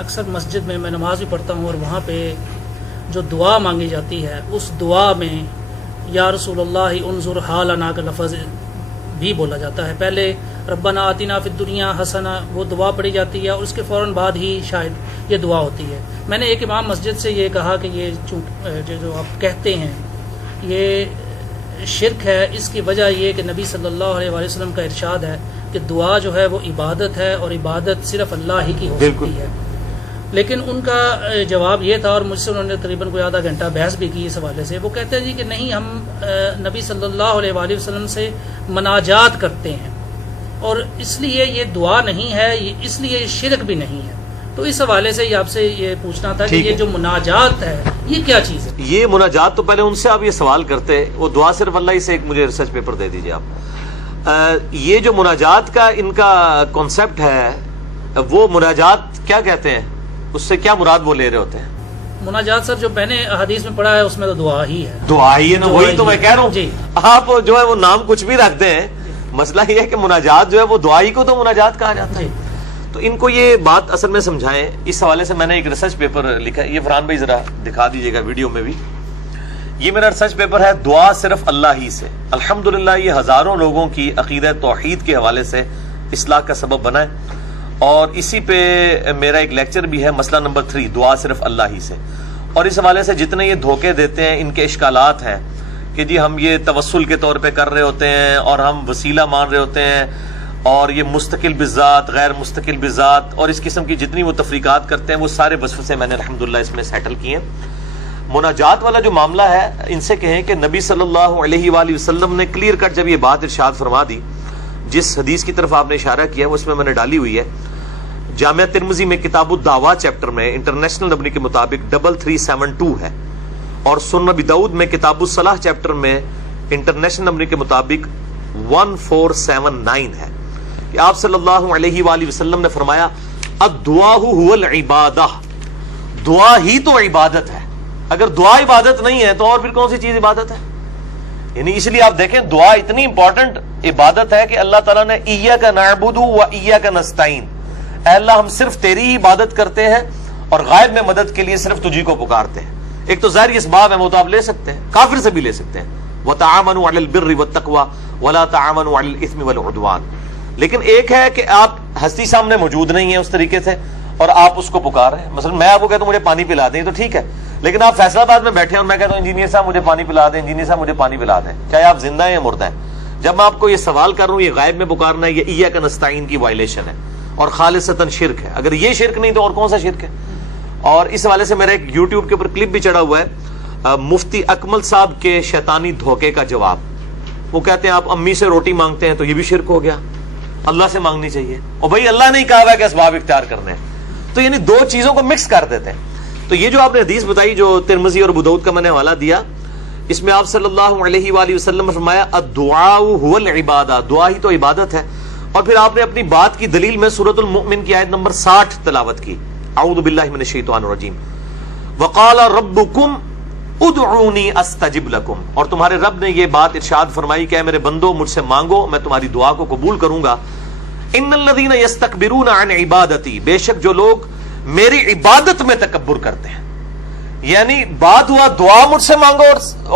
اکثر مسجد میں نماز بھی پڑھتا ہوں، اور وہاں پہ جو دعا مانگی جاتی ہے اس دعا میں یا رسول اللہ انظر حالنا کا لفظ بھی بولا جاتا ہے. پہلے ربنا آتنا فی الدنیا حسنہ وہ دعا پڑھی جاتی ہے، اور اس کے فوراً بعد ہی شاید یہ دعا ہوتی ہے. میں نے ایک امام مسجد سے یہ کہا کہ یہ جو آپ کہتے ہیں یہ شرک ہے. اس کی وجہ یہ کہ نبی صلی اللہ علیہ وآلہ وسلم کا ارشاد ہے کہ دعا جو ہے وہ عبادت ہے، اور عبادت صرف اللہ ہی کی ہو سکتی ہے. لیکن ان کا جواب یہ تھا، اور مجھ سے انہوں نے تقریباً کوئی آدھا گھنٹہ بحث بھی کی اس حوالے سے. وہ کہتے ہیں جی کہ نہیں، ہم نبی صلی اللہ علیہ وآلہ وسلم سے مناجات کرتے ہیں، اور اس لیے یہ دعا نہیں ہے، اس لیے یہ شرک بھی نہیں ہے. تو اس حوالے سے آپ سے یہ پوچھنا تھا کہ یہ جو مناجات ہے یہ کیا چیز ہے؟ یہ مناجات تو پہلے ان سے آپ یہ سوال کرتے، وہ دعا صرف اللہ ہی سے. ایک مجھے ریسرچ پیپر دے دیجیے آپ. یہ جو مناجات کا ان کا کانسیپٹ ہے، وہ مناجات کیا کہتے ہیں؟ اس سے کیا مراد وہ لے رہے ہوتے ہیں؟ مناجات سر جو میں نے حدیث میں پڑھا ہے اس میں تو دعا ہی ہے. دعا ہی ہے نا، وہی تو میں کہہ رہا ہوں. جی آپ جو ہے وہ نام کچھ بھی رکھتے ہیں، مسئلہ یہ ہے کہ مناجات جو ہے وہ دعا ہی کو تو مناجات کہا جاتا ہے. تو ان کو یہ بات اصل میں سمجھائیں. اس حوالے سے میں نے ایک ریسرچ پیپر لکھا ہے، یہ فرحان بھائی ذرا دکھا دیجیے گا ویڈیو میں بھی. یہ میرا ریسرچ پیپر ہے دعا صرف اللہ ہی سے. الحمدللہ یہ ہزاروں لوگوں کی عقیدہ توحید کے حوالے سے اصلاح کا سبب بنا ہے. اور اسی پہ میرا ایک لیکچر بھی ہے، مسئلہ نمبر 3 دعا صرف اللہ ہی سے. اور اس حوالے سے جتنے یہ دھوکے دیتے ہیں، ان کے اشکالات ہیں کہ جی ہم یہ توسل کے طور پہ کر رہے ہوتے ہیں، اور ہم وسیلہ مان رہے ہوتے ہیں، اور یہ مستقل بذات غیر مستقل بذات، اور اس قسم کی جتنی وہ تفریقات کرتے ہیں، وہ سارے وسوسے میں نے الحمدللہ اس میں سیٹل کیے ہیں. مناجات والا جو معاملہ ہے، ان سے کہیں کہ نبی صلی اللہ علیہ وآلہ وسلم نے کلیئر کٹ جب یہ بات ارشاد فرما دی، جس حدیث کی طرف آپ نے اشارہ کیا اس میں نے ڈالی ہوئی ہے. جامعہ ترمذی میں کتاب الدعوات چیپٹر میں انٹرنیشنل نمبر کے مطابق 3372 ہے، اور سنن ابی داؤد میں کتاب الصلاح چیپٹر میں انٹرنیشنل نمبر کے مطابق 1479 ہے کہ آپ صلی اللہ علیہ وآلہ وسلم نے فرمایا الدعاء هو العبادہ، دعا ہی تو عبادت ہے. اگر دعا عبادت نہیں ہے تو اور پھر کون سی چیز عبادت ہے؟ یعنی اس لیے آپ دیکھیں دعا اتنی امپورٹنٹ عبادت ہے کہ اللہ تعالیٰ نے ایاک نعبد و ایاک نستعین، اے اللہ ہم صرف تیری ہی عبادت کرتے ہیں اور غائب میں مدد کے لیے صرف تجھی کو پکارتے ہیں. ایک تو ظاہری اسباب ہیں، وہ تو آپ لے سکتے ہیں، کافر سے بھی لے سکتے ہیں، وتعاونوا علی البر والتقوی ولا تعاونوا علی الاثم والعدوان. لیکن ایک ہے کہ آپ ہستی سامنے موجود نہیں ہیں اس طریقے سے اور آپ اس کو پکار رہے ہیں. مثلا میں آپ کو کہتا ہوں مجھے پانی پلا دیں تو ٹھیک ہے، لیکن آپ فیصلہ آباد میں بیٹھے ہیں اور میں کہتا ہوں انجینئر صاحب مجھے پانی پلا دیں، انجینئر صاحب مجھے پانی پلا دیں، چاہے آپ زندہ ہیں یا مردہ ہیں. جب میں آپ کو یہ سوال کر رہا ہوں یہ غائب میں پکارنا ہے، یہ ایاک نستعین کی وائلیشن ہے اور خالصتاً شرک ہے. اگر یہ شرک نہیں تو اور کون سا شرک ہے؟ اور اس حوالے سے میرا ایک یوٹیوب کے اوپر کلپ بھی چڑھا ہوا ہے، مفتی اکمل صاحب کے شیطانی دھوکے کا جواب. وہ کہتے ہیں آپ امی سے روٹی مانگتے ہیں تو یہ بھی شرک ہو گیا، اللہ سے مانگنی چاہیے. اور بھائی اللہ نے کہا ہوا ہے کہ اسباب اختیار کرنے ہیں. تو یعنی دو چیزوں کو مکس کر دیتے ہیں. تو یہ جو آپ نے حدیث بتائی جو ترمذی اور ابو داؤد کا میں نے حوالہ دیا، اس میں آپ صلی اللہ علیہ وآلہ وسلم نے فرمایا الدعاء هو العبادہ، دعا ہی تو عبادت ہے. اور پھر آپ نے اپنی بات کی دلیل میں سورۃ المؤمن کی آیت نمبر 60 تلاوت کی، اعوذ باللہ من الشیطان الرجیم وقال ربکم ادعونی استجب لکم، اور تمہارے رب نے یہ بات ارشاد فرمائی کہ اے میرے بندو مجھ سے مانگو میں تمہاری دعا کو قبول کروں گا. ان الذین یستکبرون عن عبادتی، بے شک جو لوگ میری عبادت میں تکبر کرتے ہیں. یعنی بات ہوا دعا مجھ سے مانگو،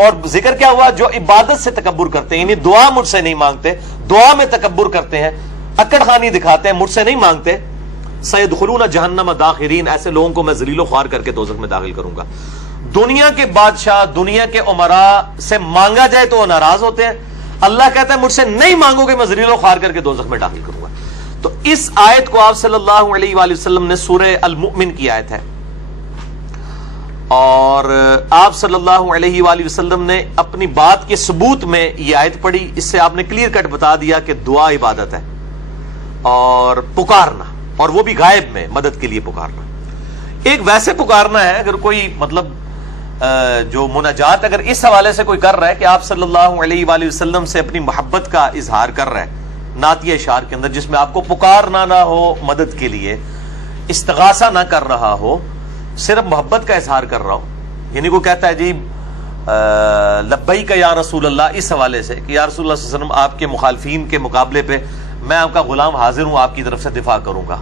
اور ذکر کیا ہوا جو عبادت سے تکبر کرتے ہیں، یعنی دعا مجھ سے نہیں مانگتے، دعا میں تکبر کرتے ہیں، اکڑ خانی دکھاتے ہیں، مجھ سے نہیں مانگتے. سیدخلون جہنم داخرین، ایسے لوگوں کو میں ذلیل و خوار کر کے دوزخ میں داخل کروں گا. دنیا کے بادشاہ دنیا کے امراء سے مانگا جائے تو وہ ناراض ہوتے ہیں، اللہ کہتا ہے مجھ سے نہیں مانگو گے میں ذلیل و خوار کر کے دوزخ میں داخل کروں گا. تو اس آیت کو آپ صلی اللہ علیہ وآلہ وسلم نے سورہ المؤمن کی آیت ہے، اور آپ صلی اللہ علیہ وآلہ وسلم نے اپنی بات کے ثبوت میں یہ آیت پڑھی. اس سے آپ نے کلیئر کٹ بتا دیا کہ دعا عبادت ہے اور پکارنا، اور وہ بھی غائب میں مدد کے لیے پکارنا. ایک ویسے پکارنا ہے، اگر کوئی مطلب جو مناجات اگر اس حوالے سے کوئی کر رہا ہے کہ آپ صلی اللہ علیہ وآلہ وسلم سے اپنی محبت کا اظہار کر رہا ہے نعتیہ اشعار کے اندر، جس میں آپ کو پکارنا نہ ہو مدد کے لیے، استغاثہ نہ کر رہا ہو، صرف محبت کا اظہار کر رہا ہو. یعنی کوئی کہتا ہے جی لبیک یا رسول اللہ، اس حوالے سے کہ یا رسول اللہ صلی اللہ علیہ وسلم آپ کے مخالفین کے مقابلے پہ میں آپ کا غلام حاضر ہوں، آپ کی طرف سے دفاع کروں گا.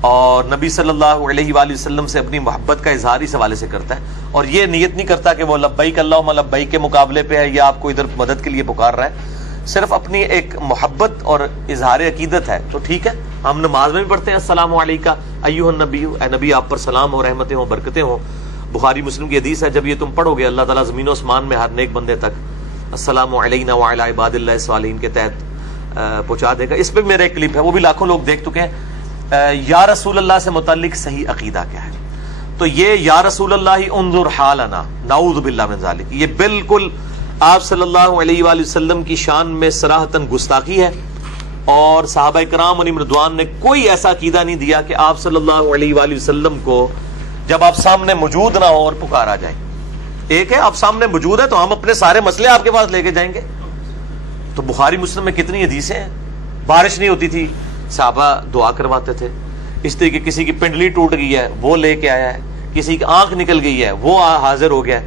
اور نبی صلی اللہ علیہ وآلہ وسلم سے اپنی محبت کا اظہار اس حوالے سے کرتا ہے، اور یہ نیت نہیں کرتا کہ وہ لبیک اللہم لبیک کے مقابلے پہ ہے یا آپ کو ادھر مدد کے لیے پکار رہا ہے، صرف اپنی ایک محبت اور اظہار عقیدت ہے تو ٹھیک ہے۔ ہم نماز میں بھی پڑھتے ہیں السلام علیکہ ایھا النبی، اے نبی آپ پر سلام ہو، رحمتیں ہوں، برکتیں ہوں۔ بخاری مسلم کی حدیث ہے، جب یہ تم پڑھو گے اللہ تعالیٰ زمین و آسمان میں ہر نیک بندے تک السلام علینا وعلی عباد اللہ الصالحین کے تحت پہنچا دے گا۔ اس پہ میرا ایک کلپ ہے، وہ بھی لاکھوں لوگ دیکھ چکے ہیں۔ یا رسول اللہ سے متعلق صحیح عقیدہ کیا ہے؟ تو یہ یا رسول اللہ انظر حالنا، نعوذ باللہ من ذالک، یہ بالکل آپ صلی اللہ علیہ وآلہ وسلم کی شان میں صراحتاً گستاخی ہے، اور صحابہ کرام علیہم رضوان نے کوئی ایسا عقیدہ نہیں دیا کہ آپ صلی اللہ علیہ وآلہ وسلم کو جب آپ سامنے موجود نہ ہو اور پکارا جائے۔ ایک ہے آپ سامنے موجود ہے تو ہم اپنے سارے مسئلے آپ کے پاس لے کے جائیں گے۔ تو بخاری مسلم میں کتنی حدیثیں ہیں، بارش نہیں ہوتی تھی صحابہ دعا کرواتے تھے، اس طریقے کسی کی پنڈلی ٹوٹ گئی ہے وہ لے کے آیا ہے، کسی کی آنکھ نکل گئی ہے وہ حاضر ہو گیا ہے،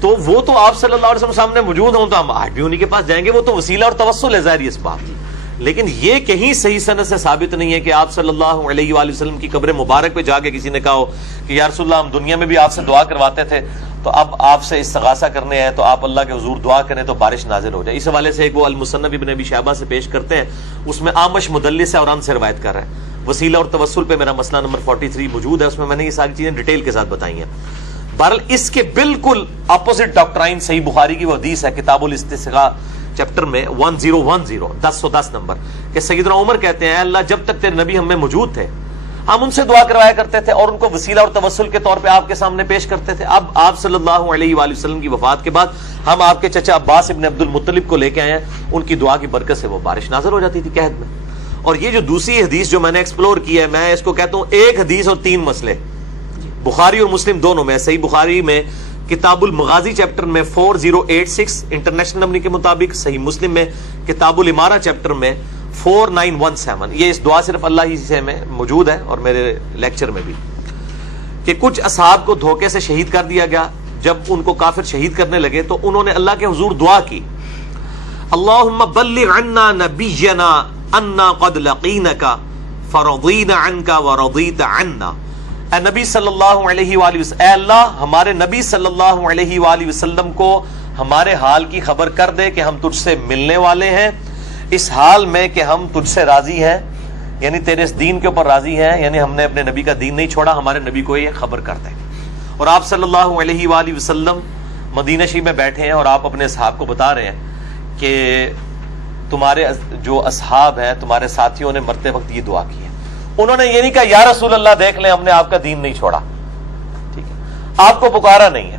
تو وہ تو آپ صلی اللہ علیہ وسلم سامنے موجود ہوں تو ہم آج بھی انہی کے پاس جائیں گے، وہ تو وسیلہ اور توسل ہے ظاہر اس بات۔ لیکن یہ کہیں صحیح سند سے ثابت نہیں ہے کہ آپ صلی اللہ علیہ وآلہ وسلم کی قبر مبارک پہ جا کے کسی نے کہا ہو کہ یا رسول اللہ ہم دنیا میں بھی آپ سے دعا کرواتے تھے، تو اب آپ سے استغاثہ کرنے ہیں تو آپ اللہ کے حضور دعا کریں تو بارش نازل ہو جائے۔ اس حوالے سے ایک وہ المصنف ابن ابی شیبہ سے پیش کرتے ہیں، اس میں آمش مدلس ہے اور ان سے روایت کر رہا ہے۔ وسیلہ اور توسل پہ میرا مسئلہ نمبر 43 موجود ہے، اس میں نے یہ ساری چیزیں ڈیٹیل کے ساتھ بتائی ہیں۔ بہرحال اس کے بالکل اپوزٹ ڈاکٹرائن صحیح بخاری کی وہ حدیث ہے کتاب الاستسقاء چیپٹر میں 1010 نمبر، کہ سیدنا عمر کہتے ہیں اللہ جب تک تیرے نبی ہم میں موجود تھے ہم ان سے دعا کروایا کرتے تھے اور ان کو وسیلہ اور توسل کے طور پہ آپ کے سامنے پیش کرتے تھے۔ اب آپ صلی اللہ علیہ وآلہ وسلم کی وفات کے بعد ہم آپ کے چچا عباس ابن عبد المطلب کو لے کے آئے ہیں، ان کی دعا کی برکت سے وہ بارش نازل ہو جاتی تھی قحط میں۔ اور یہ جو دوسری حدیث جو میں نے ایکسپلور کی ہے، میں اس کو کہتا ہوں ایک حدیث اور تین مسئلے، بخاری اور مسلم دونوں میں۔ صحیح بخاری میں کتاب المغازی چیپٹر میں 4086 انٹرنیشنل نمبر کے مطابق، صحیح مسلم میں کتاب الامارہ چیپٹر میں 4917۔ یہ اس دعا صرف اللہ ہی سے میں موجود ہے اور میرے لیکچر میں بھی، کہ کچھ اصحاب کو دھوکے سے شہید کر دیا گیا۔ جب ان کو کافر شہید کرنے لگے تو انہوں نے اللہ کے حضور دعا کی، اللہم بلغ عنا نبینا انا قد لقینک فرضینا عنک ورضیت عنا۔ اے نبی صلی اللہ علیہ وآلہ وسلم، اے اللہ ہمارے نبی صلی اللہ علیہ وآلہ وسلم کو ہمارے حال کی خبر کر دے کہ ہم تجھ سے ملنے والے ہیں اس حال میں کہ ہم تجھ سے راضی ہیں، یعنی تیرے اس دین کے اوپر راضی ہیں، یعنی ہم نے اپنے نبی کا دین نہیں چھوڑا، ہمارے نبی کو یہ خبر کر دے۔ اور آپ صلی اللہ علیہ وآلہ وسلم مدینہ شریف میں بیٹھے ہیں اور آپ اپنے اصحاب کو بتا رہے ہیں کہ تمہارے جو اصحاب ہیں تمہارے ساتھیوں نے مرتے وقت یہ دعا کی ہے۔ انہوں نے یہ نہیں کہا یا رسول اللہ دیکھ لیں ہم نے آپ کا دین نہیں چھوڑا، ٹھیک ہے، آپ کو پکارا نہیں ہے۔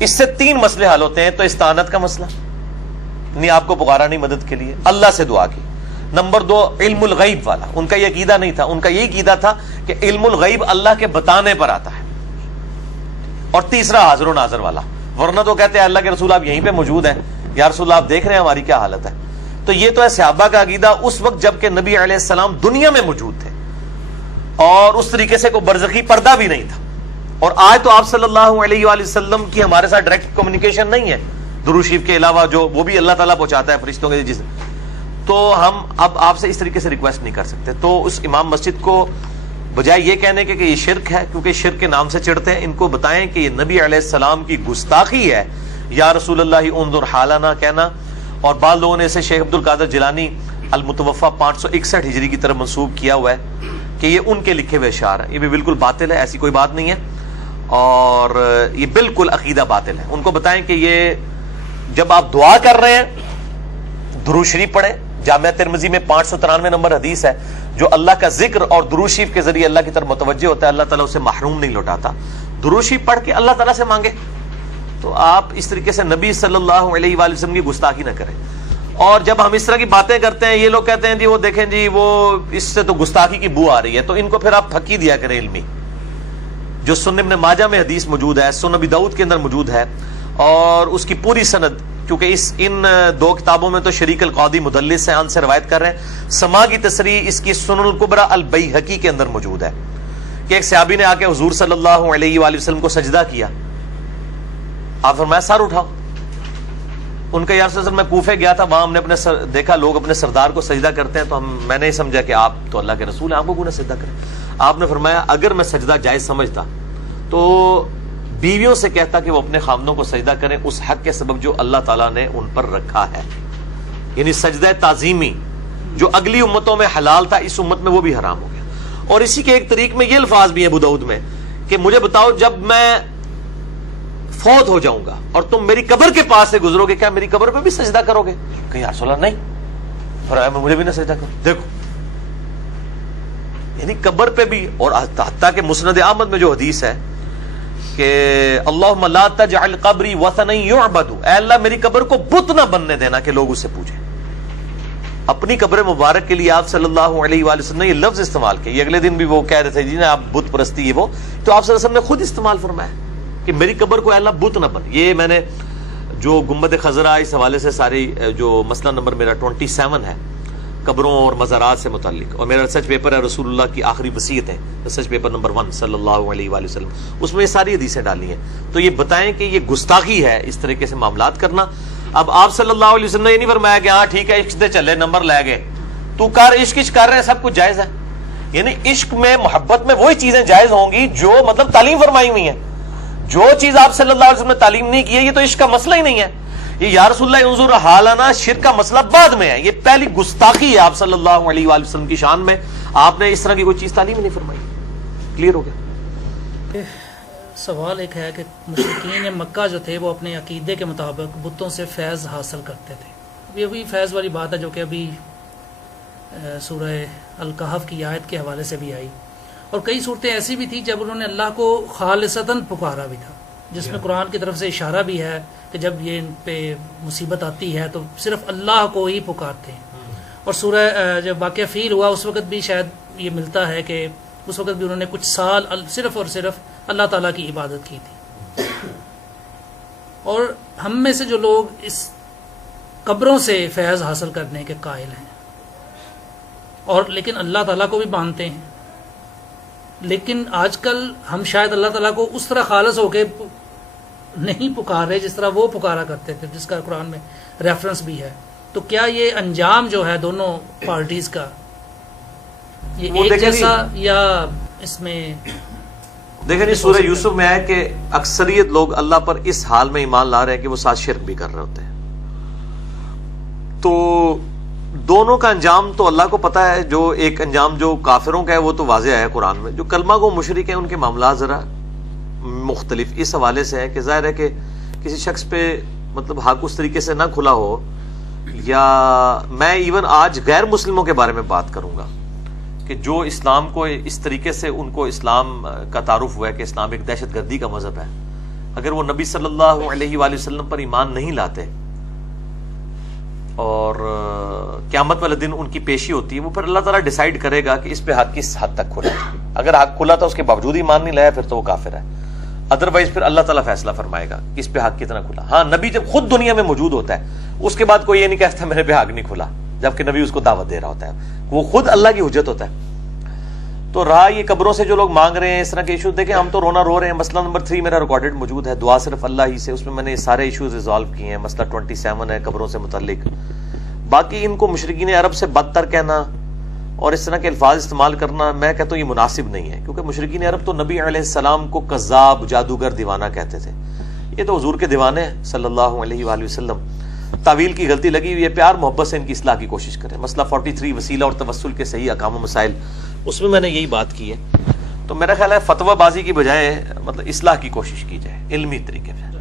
اس سے تین مسئلے حل ہوتے ہیں۔ تو استعانت کا مسئلہ، نہیں آپ کو پکارا نہیں مدد کے لیے، اللہ سے دعا کی۔ نمبر 2 علم الغیب والا، ان کا یہ عقیدہ نہیں تھا، ان کا یہ عقیدہ تھا کہ علم الغیب اللہ کے بتانے پر آتا ہے۔ اور تیسرا حاضر و ناظر والا، ورنہ تو کہتے ہیں اللہ کے رسول آپ یہیں پہ موجود ہیں، یا رسول اللہ آپ دیکھ رہے ہیں ہماری کیا حالت ہے۔ تو یہ تو ہے صحابہ کا عقیدہ اس وقت جب کہ نبی علیہ السلام دنیا میں موجود تھے، اور اس طریقے سے کوئی برزخی پردہ بھی نہیں تھا۔ اور آج تو آپ صلی اللہ علیہ وآلہ وسلم کی ہمارے ساتھ ڈائریکٹ کمیونیکیشن نہیں ہے، درود شریف کے علاوہ جو وہ بھی اللہ تعالیٰ پہنچاتا ہے فرشتوں کے جس، تو ہم اب آپ سے اس طریقے سے ریکویسٹ نہیں کر سکتے۔ تو اس امام مسجد کو بجائے یہ کہنے کے کہ یہ شرک ہے، کیونکہ شرک کے نام سے چڑھتے ہیں، ان کو بتائیں کہ یہ نبی علیہ السلام کی گستاخی ہے یا رسول اللہ انظر حالنا کہنا۔ اور بعض لوگوں نے اسے شیخ عبد القادر جیلانی المتوفى 561 ہجری کی طرف منسوب کیا ہوا ہے کہ یہ ان کے لکھے ہوئے اشعار ہیں۔ یہ بھی بالکل باطل ہے، ایسی کوئی بات نہیں ہے، اور یہ بالکل عقیدہ باطل ہے۔ ان کو بتائیں کہ یہ جب آپ دعا کر رہے ہیں درود شریف پڑھیں۔ جامعہ ترمذی میں 593 نمبر حدیث ہے، جو اللہ کا ذکر اور درود شریف کے ذریعے اللہ کی طرف متوجہ ہوتا ہے اللہ تعالیٰ اسے محروم نہیں لوٹاتا۔ درود شریف پڑھ کے اللہ تعالیٰ سے مانگے۔ تو آپ اس طریقے سے نبی صلی اللہ علیہ وآلہ وسلم کی گستاخی نہ کریں۔ اور جب ہم اس طرح کی باتیں کرتے ہیں، یہ لوگ کہتے ہیں جی وہ دیکھیں جی وہ اس سے تو گستاخی کی بو آ رہی ہے، تو ان کو پھر آپ پھکی دیا کریں علمی، جو سنن ابن ماجہ میں حدیث موجود ہے، سنن ابی داؤد کے اندر موجود ہے، اور اس کی پوری سند، کیونکہ ان دو کتابوں میں تو شریک القاضی مدلس ہیں، ان سے روایت کر رہے ہیں۔ سما کی تصریح اس کی سنن الکبریٰ البیہقی کے اندر موجود ہے کہ ایک صحابی نے آ کے حضور صلی اللہ علیہ وآلہ وسلم کو سجدہ کیا، آپ فرمایا سر اٹھاؤ، ان کا یا رسول اللہ میں کوفے گیا تھا, وہاں ہم نے دیکھا لوگ اپنے سردار کو سجدہ کرتے ہیں, تو میں نے سمجھا کہ آپ تو اللہ کے رسول ہیں, آپ کو کیوں نہ سجدہ کریں. آپ نے فرمایا اگر میں سجدہ جائز سمجھتا تو بیویوں سے کہتا کہ وہ اپنے خامدوں کو سجدہ کریں اس حق کے سبب جو اللہ تعالیٰ نے ان پر رکھا ہے. یعنی سجدہ تعظیمی جو اگلی امتوں میں حلال تھا, اس امت میں وہ بھی حرام ہو گیا. اور اسی کے ایک طریق میں یہ الفاظ بھی ہیں ابو داؤد میں کہ مجھے بتاؤ جب میں فوت ہو جاؤں گا اور تم میری قبر کے پاس سے گزرو گے, کیا میری قبر پہ بھی سجدہ کرو گے؟ کہ یا رسول اللہ نہیں. فرمایا میں مجھے بھی نہ سجدہ کروں. دیکھو یعنی قبر پہ بھی. اور حتیٰ کہ مسند احمد میں جو حدیث ہے کہ اللہم لا تجعل قبری وثنا یعبد, اے اللہ میری قبر کو بت نہ بننے دینا کہ لوگ اس سے پوچھیں. اپنی قبر مبارک کے لیے آپ صلی اللہ علیہ وآلہ وسلم نے یہ لفظ استعمال کیا. یہ اگلے دن بھی وہ کہہ رہے تھے جی نا آپ بت پرستی ہے وہ, تو آپ صلی اللہ علیہ وسلم نے خود استعمال فرمایا کہ میری قبر کو اے اللہ بت نہ بن. یہ میں نے جو گنبد خضرا اس حوالے سے ساری جو مسئلہ نمبر میرا 27 ہے قبروں اور مزارات سے متعلق, اور میرا ریسرچ پیپر ہے رسول اللہ کی آخری وصیت ہے, ریسرچ پیپر نمبر 1 صلی اللہ علیہ وآلہ وسلم, اس میں یہ ساری حدیثیں ڈالی ہیں. تو یہ بتائیں کہ یہ گستاخی ہے اس طریقے سے معاملات کرنا. اب آپ صلی اللہ علیہ وسلم نے یہ نہیں فرمایا کہ ہاں ٹھیک ہے عشق دے چلے نمبر لے گئے, تو کر عشق کر رہے ہیں سب کچھ جائز ہے. یعنی عشق میں محبت میں وہی چیزیں جائز ہوں گی جو مطلب تعلیم فرمائی ہوئی ہیں. جو چیز آپ صلی اللہ علیہ وسلم نے تعلیم نہیں کی ہے یہ تو عشق کا مسئلہ ہی نہیں ہے. یہ یا رسول اللہ انظر حالنا شرک کا مسئلہ بعد میں ہے, یہ پہلی گستاخی ہے آپ صلی اللہ علیہ وآلہ وسلم کی شان میں. آپ نے اس طرح کی کوئی چیز تعلیم نہیں فرمائی. کلیئر ہو گیا؟ سوال ایک ہے کہ مشرکین مکہ جو تھے وہ اپنے عقیدے کے مطابق بتوں سے فیض حاصل کرتے تھے. یہ بھی فیض والی بات ہے جو کہ ابھی سورہ الکہف کی آیت کے حوالے سے بھی آئی, اور کئی صورتیں ایسی بھی تھی جب انہوں نے اللہ کو خالصتاً پکارا بھی تھا, جس میں قرآن کی طرف سے اشارہ بھی ہے کہ جب یہ ان پہ مصیبت آتی ہے تو صرف اللہ کو ہی پکارتے ہیں. اور سورہ جب واقعہ فیل ہوا اس وقت بھی شاید یہ ملتا ہے کہ اس وقت بھی انہوں نے کچھ سال صرف اور صرف اللہ تعالیٰ کی عبادت کی تھی. اور ہم میں سے جو لوگ اس قبروں سے فیض حاصل کرنے کے قائل ہیں اور لیکن اللہ تعالیٰ کو بھی مانتے ہیں, لیکن آج کل ہم شاید اللہ تعالیٰ کو اس طرح خالص ہو کے نہیں پکار رہے جس طرح وہ پکارا کرتے تھے, جس کا قرآن میں ریفرنس بھی ہے. تو کیا یہ انجام جو ہے دونوں پارٹیز کا یہ ایک جیسا یا اس میں دیکھیں جی سورہ یوسف میں ہے کہ اکثریت لوگ اللہ پر اس حال میں ایمان لا رہے ہیں کہ وہ ساتھ شرک بھی کر رہے ہوتے ہیں. تو دونوں کا انجام تو اللہ کو پتا ہے. جو ایک انجام جو کافروں کا ہے وہ تو واضح ہے قرآن میں, جو کلمہ گو مشرک ہیں ان کے معاملات ذرا مختلف اس حوالے سے ہے کہ ظاہر ہے کہ کسی شخص پہ مطلب حق اس طریقے سے نہ کھلا ہو, یا میں ایون آج غیر مسلموں کے بارے میں بات کروں گا کہ جو اسلام کو اس طریقے سے ان کو اسلام کا تعارف ہوا ہے کہ اسلام ایک دہشت گردی کا مذہب ہے, اگر وہ نبی صلی اللہ علیہ وآلہ وسلم پر ایمان نہیں لاتے اور قیامت والے دن ان کی پیشی ہوتی ہے, وہ پھر اللہ تعالیٰ ڈیسائیڈ کرے گا کہ اس پہ حق کس حد تک کھلا ہے. اگر حق کھلا تھا اس کے باوجود ایمان نہیں لایا پھر تو وہ کافر ہے, ادروائز پھر اللہ تعالیٰ فیصلہ فرمائے گا کہ اس پہ حق کتنا کھلا. ہاں نبی جب خود دنیا میں موجود ہوتا ہے اس کے بعد کوئی یہ نہیں کہتا میرے پہ حق نہیں کھلا, جبکہ نبی اس کو دعوت دے رہا ہوتا ہے, وہ خود اللہ کی حجت ہوتا ہے. تو رہا یہ قبروں سے جو لوگ مانگ رہے ہیں اس طرح کے ایشوز, دیکھیں ہم تو رونا رو رہے ہیں. مسئلہ نمبر 3 میرا ریکارڈڈ موجود ہے, دعا صرف اللہ ہی سے, اس میں میں نے سارے ایشوز ریزالو کیے ہیں. مسئلہ 27 ہے قبروں سے متعلق. باقی ان کو مشرکین عرب سے بدتر کہنا اور اس طرح کے الفاظ استعمال کرنا میں کہتا ہوں یہ مناسب نہیں ہے, کیونکہ مشرکین عرب تو نبی علیہ السلام کو کذاب, جادوگر, دیوانہ کہتے تھے. یہ تو حضور کے دیوانے ہیں صلی اللہ علیہ وآلہ وسلم. تعویل کی غلطی لگی ہوئی ہے, پیار محبت سے ان کی اصلاح کی کوشش کریں. مسئلہ 43 وسیلہ اور توسل کے صحیح احکام و مسائل, اس میں نے یہی بات کی ہے. تو میرا خیال ہے فتویٰ بازی کی بجائے مطلب اصلاح کی کوشش کی جائے علمی طریقے سے.